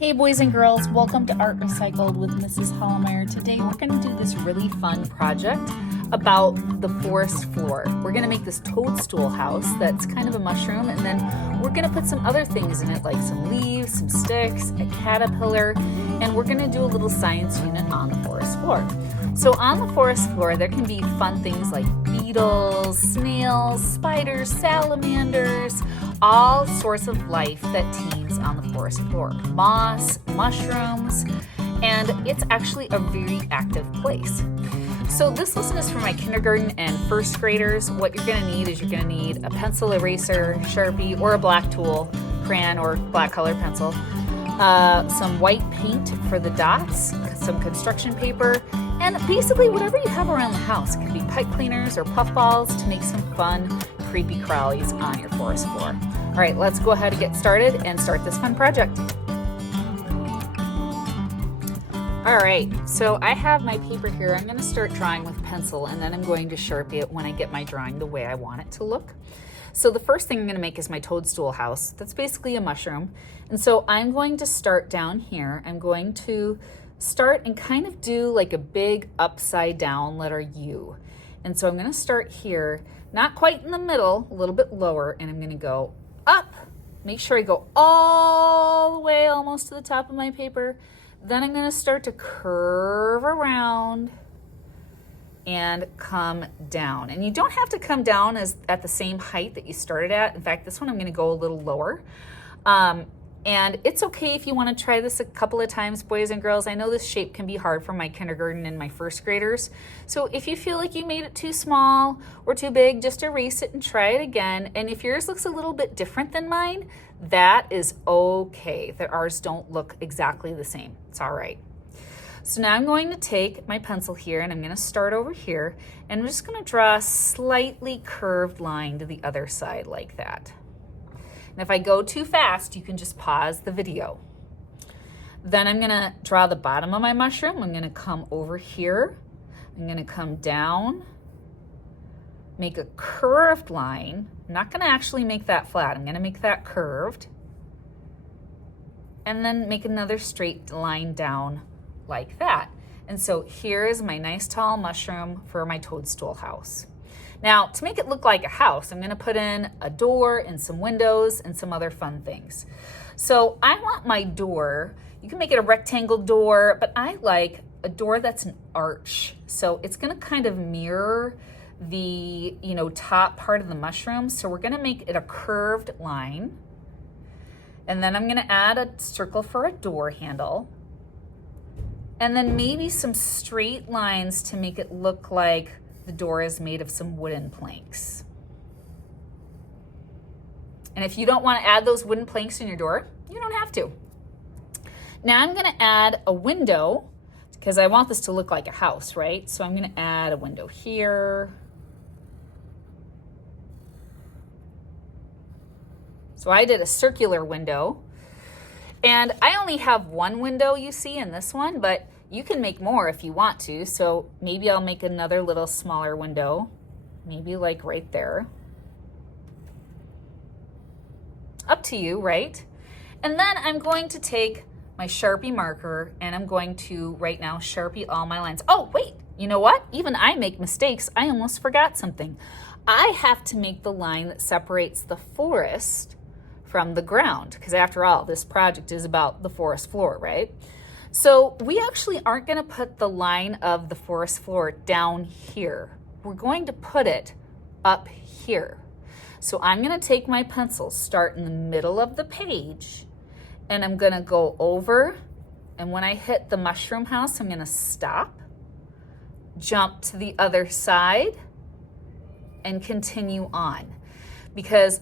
Hey boys and girls, welcome to Art Recycled with Mrs. Hollemeyer. Today we're going to do this really fun project about the forest floor. We're going to make this toadstool house that's kind of a mushroom, and then we're going to put some other things in it like some leaves, some sticks, a caterpillar, and we're going to do a little science unit on the forest floor. So on the forest floor there can be fun things like beetles, snails, spiders, salamanders, all sorts of life that teems on the forest floor. Moss, mushrooms, and it's actually a very active place. So this lesson is for my kindergarten and first graders. What you're going to need is you're going to need a pencil, eraser, Sharpie, or a black tool, crayon or black colored pencil, some white paint for the dots, some construction paper, and basically whatever you have around the house. It could be pipe cleaners or puff balls to make some fun, creepy crawlies on your forest floor. All right, let's go ahead and get started and start this fun project. All right, so I have my paper here. I'm going to start drawing with pencil, and then I'm going to Sharpie it when I get my drawing the way I want it to look. So the first thing I'm going to make is my toadstool house. That's basically a mushroom. And so I'm going to start down here. I'm going to start and kind of do like a big upside down letter U. And so I'm going to start here, not quite in the middle, a little bit lower, and I'm going to go up. Make sure I go all the way almost to the top of my paper. Then I'm going to start to curve around and come down. And you don't have to come down at the same height that you started at. In fact, this one I'm going to go a little lower. And it's okay if you want to try this a couple of times, boys and girls. I know this shape can be hard for my kindergarten and my first graders. So if you feel like you made it too small or too big, just erase it and try it again. And if yours looks a little bit different than mine, that is okay. That ours don't look exactly the same. It's all right. So now I'm going to take my pencil here and I'm going to start over here, and I'm just going to draw a slightly curved line to the other side like that. And if I go too fast, you can just pause the video. Then I'm going to draw the bottom of my mushroom. I'm going to come over here. I'm going to come down, make a curved line. I'm not going to actually make that flat. I'm going to make that curved. And then make another straight line down like that. And so here is my nice tall mushroom for my toadstool house. Now, to make it look like a house, I'm going to put in a door and some windows and some other fun things. So I want my door, you can make it a rectangle door, but I like a door that's an arch. So it's going to kind of mirror the, top part of the mushroom. So we're going to make it a curved line. And then I'm going to add a circle for a door handle. And then maybe some straight lines to make it look like the door is made of some wooden planks. And if you don't want to add those wooden planks in your door, you don't have to. Now I'm going to add a window because I want this to look like a house, right? So I'm going to add a window here. So I did a circular window. And I only have one window, you see, in this one, but you can make more if you want to. So maybe I'll make another little smaller window, maybe like right there. Up to you, right? And then I'm going to take my Sharpie marker and I'm going to right now Sharpie all my lines. Oh, wait, you know what? Even I make mistakes. I almost forgot something. I have to make the line that separates the forest from the ground, because after all, this project is about the forest floor, right? So we actually aren't going to put the line of the forest floor down here. We're going to put it up here. So I'm going to take my pencil, start in the middle of the page, and I'm going to go over, and when I hit the mushroom house, I'm going to stop, jump to the other side, and continue on. Because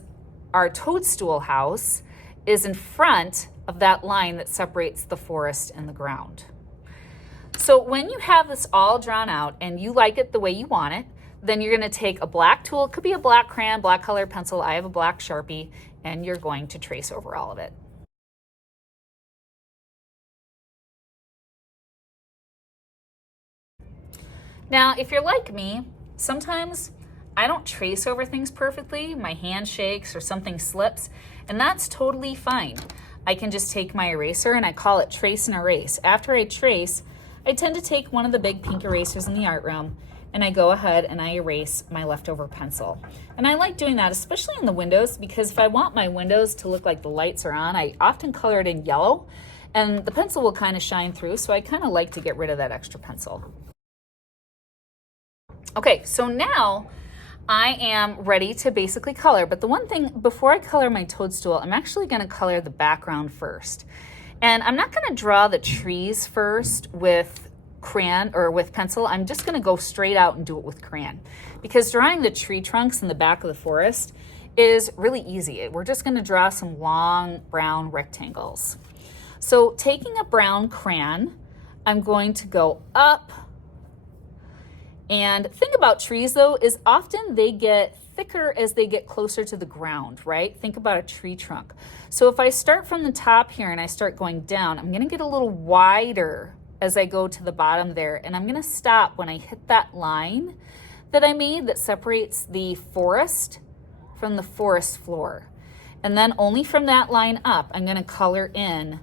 our toadstool house is in front of that line that separates the forest and the ground. So when you have this all drawn out and you like it the way you want it, then you're going to take a black tool. It could be a black crayon, black colored pencil. I have a black Sharpie, and you're going to trace over all of it. Now, if you're like me, sometimes I don't trace over things perfectly. My hand shakes or something slips, and that's totally fine. I can just take my eraser, and I call it trace and erase. After I trace, I tend to take one of the big pink erasers in the art room, and I go ahead and I erase my leftover pencil. And I like doing that, especially in the windows, because if I want my windows to look like the lights are on, I often color it in yellow, and the pencil will kind of shine through, so I kind of like to get rid of that extra pencil. Okay, so now I am ready to basically color, but the one thing, before I color my toadstool, I'm actually going to color the background first. And I'm not going to draw the trees first with crayon or with pencil. I'm just going to go straight out and do it with crayon, because drawing the tree trunks in the back of the forest is really easy. We're just going to draw some long brown rectangles. So taking a brown crayon, I'm going to go up. And the thing about trees, though, is often they get thicker as they get closer to the ground, right? Think about a tree trunk. So if I start from the top here and I start going down, I'm going to get a little wider as I go to the bottom there. And I'm going to stop when I hit that line that I made that separates the forest from the forest floor. And then only from that line up, I'm going to color in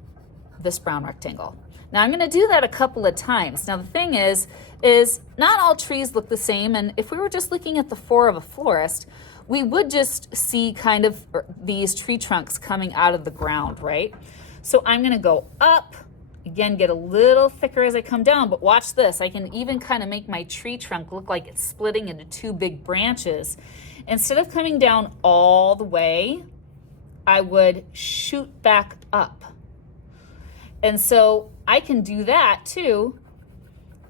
this brown rectangle. Now I'm going to do that a couple of times. Now the thing is not all trees look the same, and if we were just looking at the floor of a florist, we would just see kind of these tree trunks coming out of the ground, right? So I'm going to go up, again, get a little thicker as I come down, but watch this. I can even kind of make my tree trunk look like it's splitting into two big branches. Instead of coming down all the way, I would shoot back up. And so I can do that too.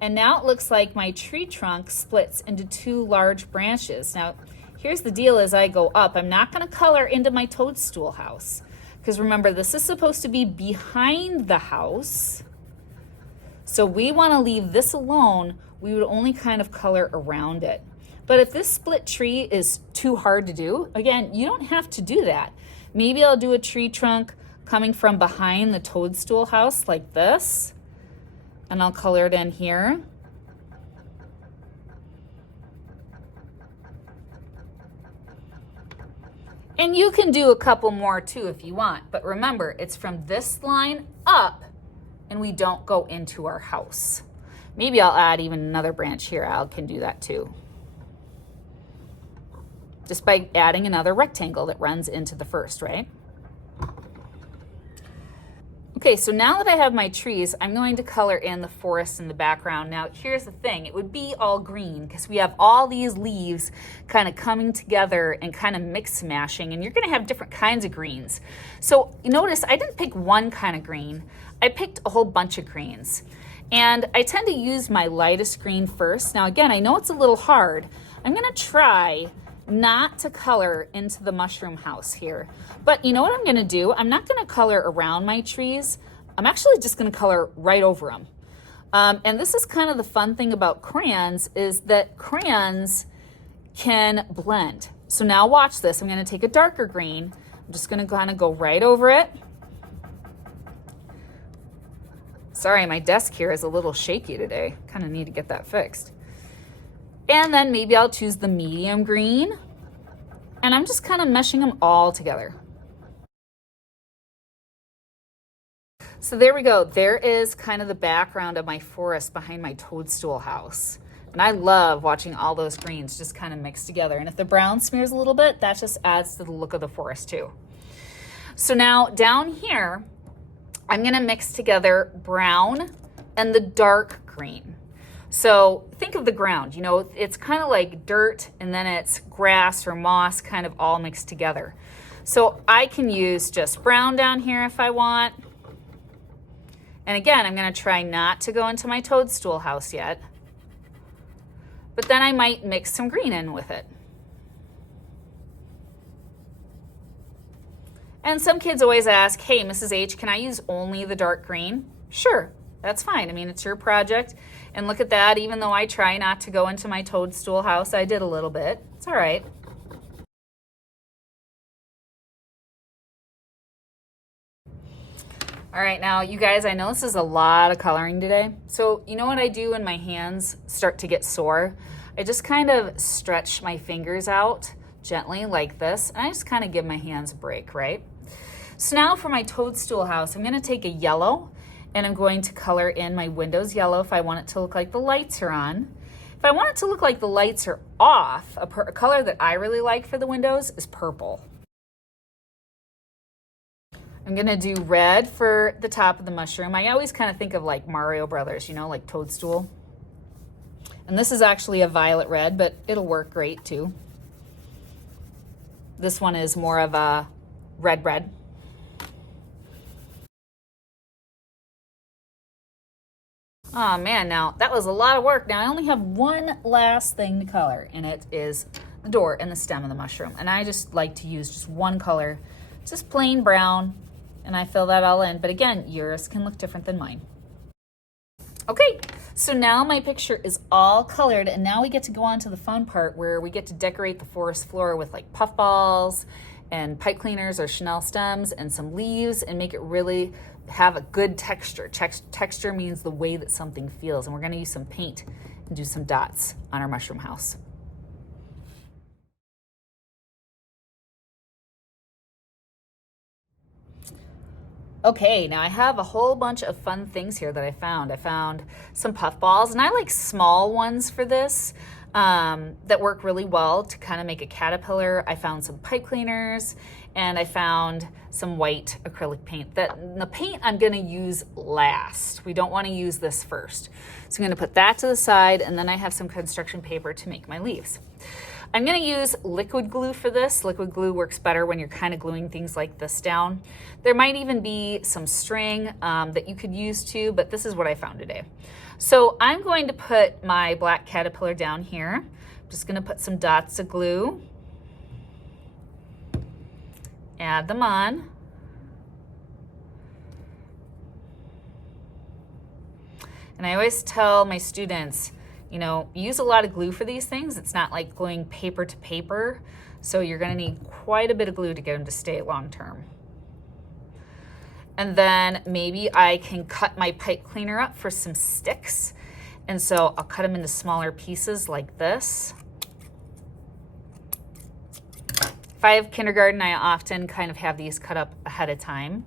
And now it looks like my tree trunk splits into two large branches. Now, here's the deal as I go up. I'm not going to color into my toadstool house, because remember, this is supposed to be behind the house. So we want to leave this alone. We would only kind of color around it. But if this split tree is too hard to do, again, you don't have to do that. Maybe I'll do a tree trunk coming from behind the toadstool house like this, and I'll color it in here. And you can do a couple more too if you want, but remember, it's from this line up and we don't go into our house. Maybe I'll add even another branch here. I can do that too, just by adding another rectangle that runs into the first, right? Okay, so now that I have my trees, I'm going to color in the forest in the background. Now, here's the thing. It would be all green because we have all these leaves kind of coming together and kind of mix mashing, and you're going to have different kinds of greens. So notice I didn't pick one kind of green. I picked a whole bunch of greens. And I tend to use my lightest green first. Now, again, I know it's a little hard. I'm going to try not to color into the mushroom house here. But you know what I'm going to do? I'm not going to color around my trees. I'm actually just going to color right over them. And this is kind of the fun thing about crayons, is that crayons can blend. So now watch this. I'm going to take a darker green. I'm just going to kind of go right over it. Sorry, my desk here is a little shaky today. Kind of need to get that fixed. And then maybe I'll choose the medium green, and I'm just kind of meshing them all together. So there we go. There is kind of the background of my forest behind my toadstool house. And I love watching all those greens just kind of mix together. And if the brown smears a little bit, that just adds to the look of the forest too. So now down here, I'm going to mix together brown and the dark green. So think of the ground, you know, it's kind of like dirt and then it's grass or moss kind of all mixed together. So I can use just brown down here if I want. And again, I'm going to try not to go into my toadstool house yet. But then I might mix some green in with it. And some kids always ask, hey, Mrs. H, can I use only the dark green? Sure. That's fine. I mean, it's your project. And look at that. Even though I try not to go into my toadstool house, I did a little bit. It's all right. All right, now you guys, I know this is a lot of coloring today. So you know what I do when my hands start to get sore? I just kind of stretch my fingers out gently like this, and I just kind of give my hands a break, right? So now for my toadstool house, I'm going to take a yellow and I'm going to color in my windows yellow if I want it to look like the lights are on. If I want it to look like the lights are off, a color that I really like for the windows is purple. I'm going to do red for the top of the mushroom. I always kind of think of like Mario Brothers, you know, like Toadstool. And this is actually a violet red, but it'll work great too. This one is more of a red. Oh man, now that was a lot of work. Now I only have one last thing to color, and it is the door and the stem of the mushroom. And I just like to use just one color, just plain brown, and I fill that all in. But again, yours can look different than mine. Okay, so now my picture is all colored, and now we get to go on to the fun part where we get to decorate the forest floor with like puffballs and pipe cleaners or chenille stems and some leaves and make it really have a good texture. Texture means the way that something feels, and we're gonna use some paint and do some dots on our mushroom house. Okay, now I have a whole bunch of fun things here that I found. I found some puffballs, and I like small ones for this that work really well to kind of make a caterpillar. I found some pipe cleaners, and I found some white acrylic paint. The paint I'm gonna use last. We don't wanna use this first. So I'm gonna put that to the side, and then I have some construction paper to make my leaves. I'm gonna use liquid glue for this. Liquid glue works better when you're kind of gluing things like this down. There might even be some string that you could use too, but this is what I found today. So I'm going to put my black caterpillar down here. I'm just gonna put some dots of glue, add them on. And I always tell my students, you know, use a lot of glue for these things. It's not like gluing paper to paper, so you're gonna need quite a bit of glue to get them to stay long term. And then maybe I can cut my pipe cleaner up for some sticks. And so I'll cut them into smaller pieces like this. If I have kindergarten, I often kind of have these cut up ahead of time.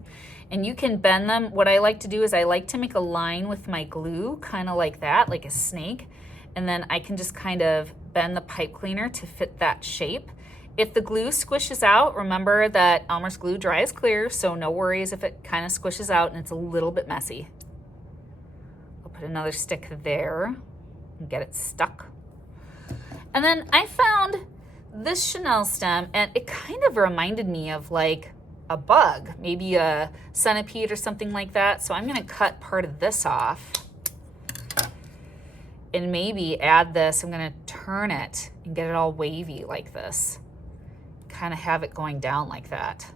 And you can bend them. What I like to do is I like to make a line with my glue, kind of like that, like a snake. And then I can just kind of bend the pipe cleaner to fit that shape. If the glue squishes out, remember that Elmer's glue dries clear, so no worries if it kind of squishes out and it's a little bit messy. I'll put another stick there and get it stuck. And then I found this chenille stem, and it kind of reminded me of like a bug, maybe a centipede or something like that. So I'm gonna cut part of this off and maybe add this. I'm gonna turn it and get it all wavy like this. Kind of have it going down like that.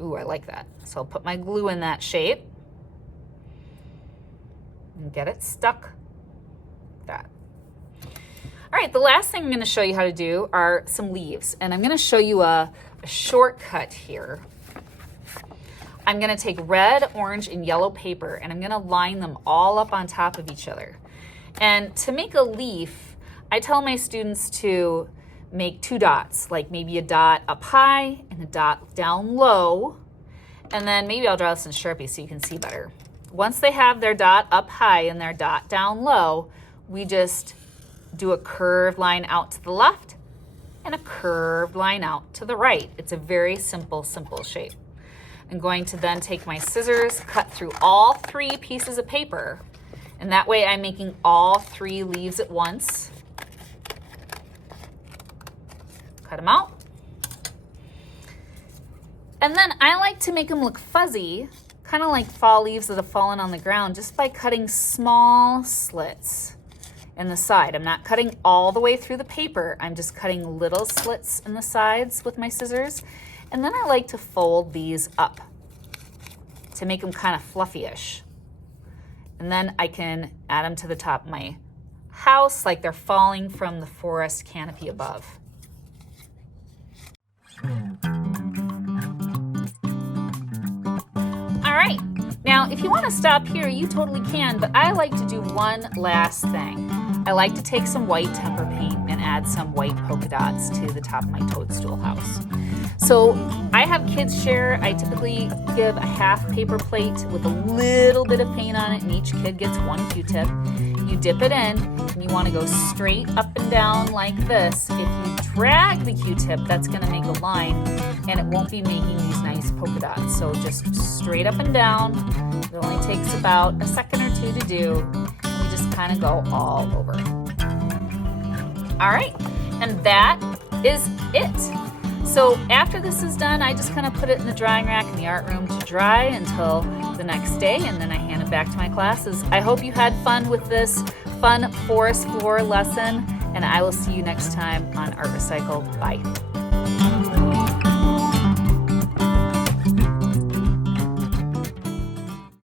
Ooh, I like that. So I'll put my glue in that shape and get it stuck like that. All right, the last thing I'm gonna show you how to do are some leaves. And I'm gonna show you a shortcut here. I'm gonna take red, orange, and yellow paper, and I'm gonna line them all up on top of each other. And to make a leaf, I tell my students to make two dots, like maybe a dot up high and a dot down low. And then maybe I'll draw this in Sharpie so you can see better. Once they have their dot up high and their dot down low, we just do a curved line out to the left and a curved line out to the right. It's a very simple shape. I'm going to then take my scissors, cut through all three pieces of paper, and that way I'm making all three leaves at once. Cut them out. And then I like to make them look fuzzy, kind of like fall leaves that have fallen on the ground, just by cutting small slits in the side. I'm not cutting all the way through the paper. I'm just cutting little slits in the sides with my scissors. And then I like to fold these up to make them kind of fluffy-ish. And then I can add them to the top of my house like they're falling from the forest canopy above. All right, now if you want to stop here, you totally can, but I like to do one last thing. I like to take some white tempera paint and add some white polka dots to the top of my toadstool house. So I have kids share. I typically give a half paper plate with a little bit of paint on it, and each kid gets one Q-tip. You dip it in, and you want to go straight up and down like this. If you drag the Q-tip, that's going to make a line, and it won't be making these nice polka dots. So just straight up and down. It only takes about a second or two to do, and we just kind of go all over. All right, and that is it. So after this is done, I just kind of put it in the drying rack in the art room to dry until the next day, and then I hand it back to my classes. I hope you had fun with this fun forest floor lesson, and I will see you next time on Art Recycle. Bye.